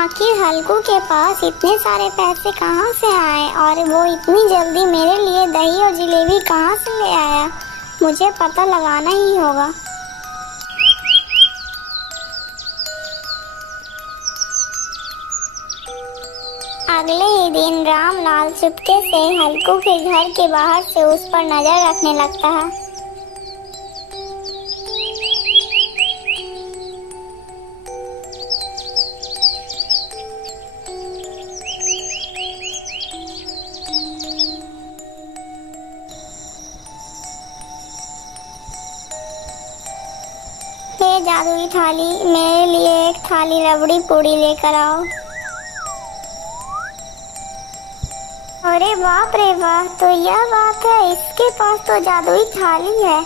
आखिर हल्कू के पास इतने सारे पैसे कहाँ से आए और वो इतनी जल्दी मेरे लिए दही और जलेबी कहाँ से ले आया? मुझे पता लगाना ही होगा। अगले ही दिन रामलाल चुपके से हल्कू के घर के बाहर से उस पर नजर रखने लगता है। हे जादुई थाली, मेरे लिए एक थाली रबड़ी पूड़ी लेकर आओ। अरे बाप रे वाह, तो यह बात है, इसके पास तो जादुई थाली है।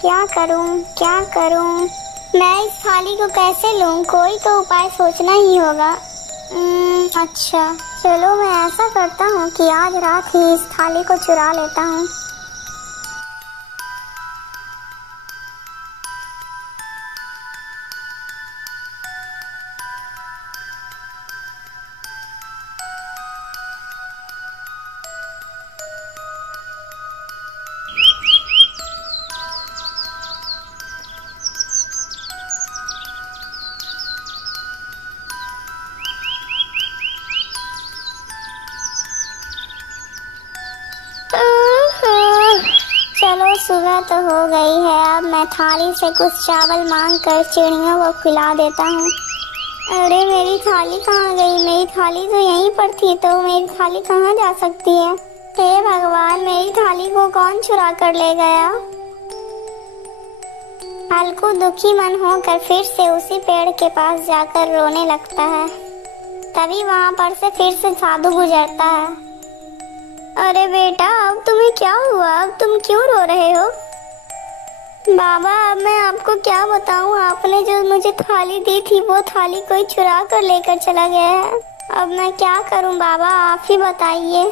क्या करूं, क्या करूं? मैं इस थाली को कैसे लूं? कोई तो उपाय सोचना ही होगा। अच्छा, चलो मैं ऐसा करता हूँ कि आज रात ही इस थाली को चुरा लेता हूँ। चलो सुबह तो हो गई है, अब मैं थाली से कुछ चावल मांग कर चिड़ियों को खिला देता हूँ। अरे मेरी थाली कहाँ गई? मेरी थाली तो यहीं पर थी, तो मेरी थाली कहाँ जा सकती है? हे भगवान, मेरी थाली को कौन चुरा कर ले गया? हल्कू दुखी मन होकर फिर से उसी पेड़ के पास जाकर रोने लगता है। तभी वहाँ पर से फिर से साधु गुजरता है। अरे बेटा, अब तुम्हें क्या हुआ? अब तुम क्यों रो रहे हो? बाबा, अब मैं आपको क्या बताऊं, आपने जो मुझे थाली दी थी वो थाली कोई चुरा कर लेकर चला गया है। अब मैं क्या करूं बाबा, आप ही बताइए।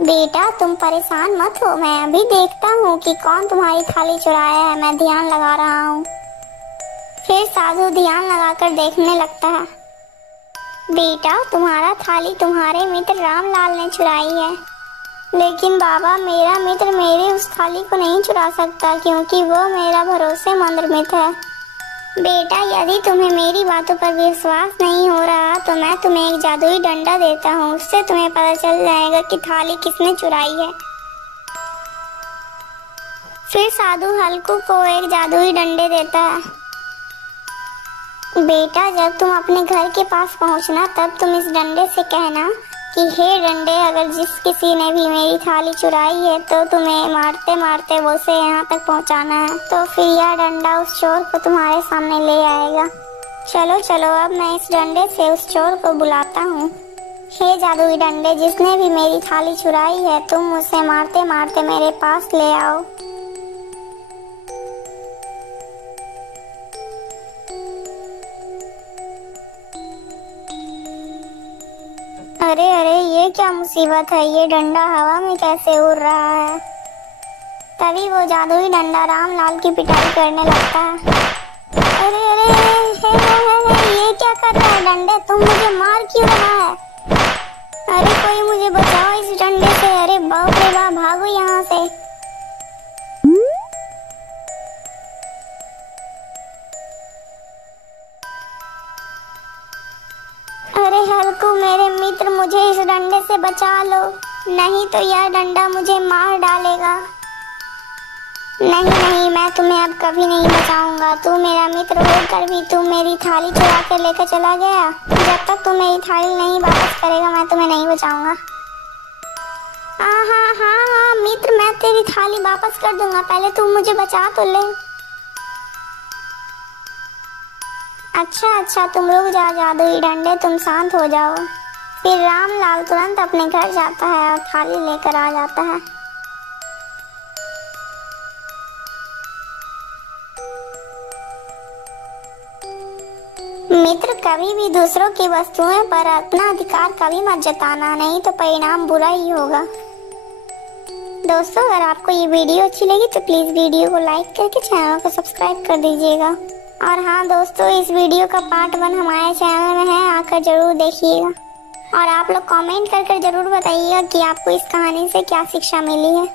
बेटा तुम परेशान मत हो, मैं अभी देखता हूँ कि कौन तुम्हारी थाली चुराया है। मैं ध्यान लगा रहा हूँ। फिर साधु ध्यान लगाकर देखने लगता है। बेटा, तुम्हारा थाली तुम्हारे मित्र रामलाल ने चुराई है। लेकिन बाबा, मेरा मित्र मेरे उस थाली को नहीं चुरा सकता, क्योंकि वो मेरा भरोसेमंद मित्र है। बेटा, यदि तुम्हें मेरी बातों पर विश्वास नहीं हो रहा तो मैं तुम्हें एक जादुई डंडा देता हूँ, उससे तुम्हें पता चल जाएगा कि थाली किसने चुराई है। फिर साधु हल्कू को एक जादुई डंडे देता है। बेटा, जब तुम अपने घर के पास पहुँचना तब तुम इस डंडे से कहना कि हे डंडे, अगर जिस किसी ने भी मेरी थाली चुराई है तो तुम्हें मारते मारते वो उसे यहाँ तक पहुँचाना है। तो फिर यह डंडा उस चोर को तुम्हारे सामने ले आएगा। चलो चलो, अब मैं इस डंडे से उस चोर को बुलाता हूँ। हे जादुई डंडे, जिसने भी मेरी थाली चुराई है तुम उसे मारते मारते मेरे पास ले आओ। अरे अरे, ये क्या मुसीबत है? ये डंडा हवा में कैसे उड़ रहा है? तभी वो जादुई डंडा रामलाल की पिटाई करने लगता है। अरे अरे, ये क्या कर रहा है डंडे? तुम मुझे मार क्यों रहा है? अरे कोई मुझे बचाओ इस डंडे से। अरे बाप रे बाप, भागो यहाँ से। अरे हल्कू मेरे मित्र, मुझे इस डंडे से बचा लो, नहीं तो यह डंडा मुझे मार डालेगा। नहीं नहीं, मैं तुम्हें अब कभी नहीं बचाऊंगा। तू मेरा मित्र होकर भी तू मेरी थाली चुरा कर लेकर चला गया। जब तक तू मेरी थाली नहीं वापस करेगा मैं तुम्हें नहीं बचाऊंगा। हाँ हाँ हाँ हाँ मित्र, मैं तेरी थाली वापस कर दूंगा, पहले तू मुझे बचा तो ले। अच्छा अच्छा, तुम रुक जाओ जादुई डंडे, तुम शांत हो जाओ। फिर रामलाल तुरंत अपने घर जाता है और थाली लेकर आ जाता है। मित्र, कभी भी दूसरों की वस्तुओं पर अपना अधिकार कभी मत जताना, नहीं तो परिणाम बुरा ही होगा। दोस्तों, अगर आपको ये वीडियो अच्छी लगी तो प्लीज वीडियो को लाइक करके चैनल को सब्सक्राइब कर दीजिएगा। और हाँ दोस्तों, इस वीडियो का पार्ट 1 हमारे चैनल में है, आकर जरूर देखिएगा। और आप लोग कमेंट कर जरूर बताइएगा कि आपको इस कहानी से क्या शिक्षा मिली है।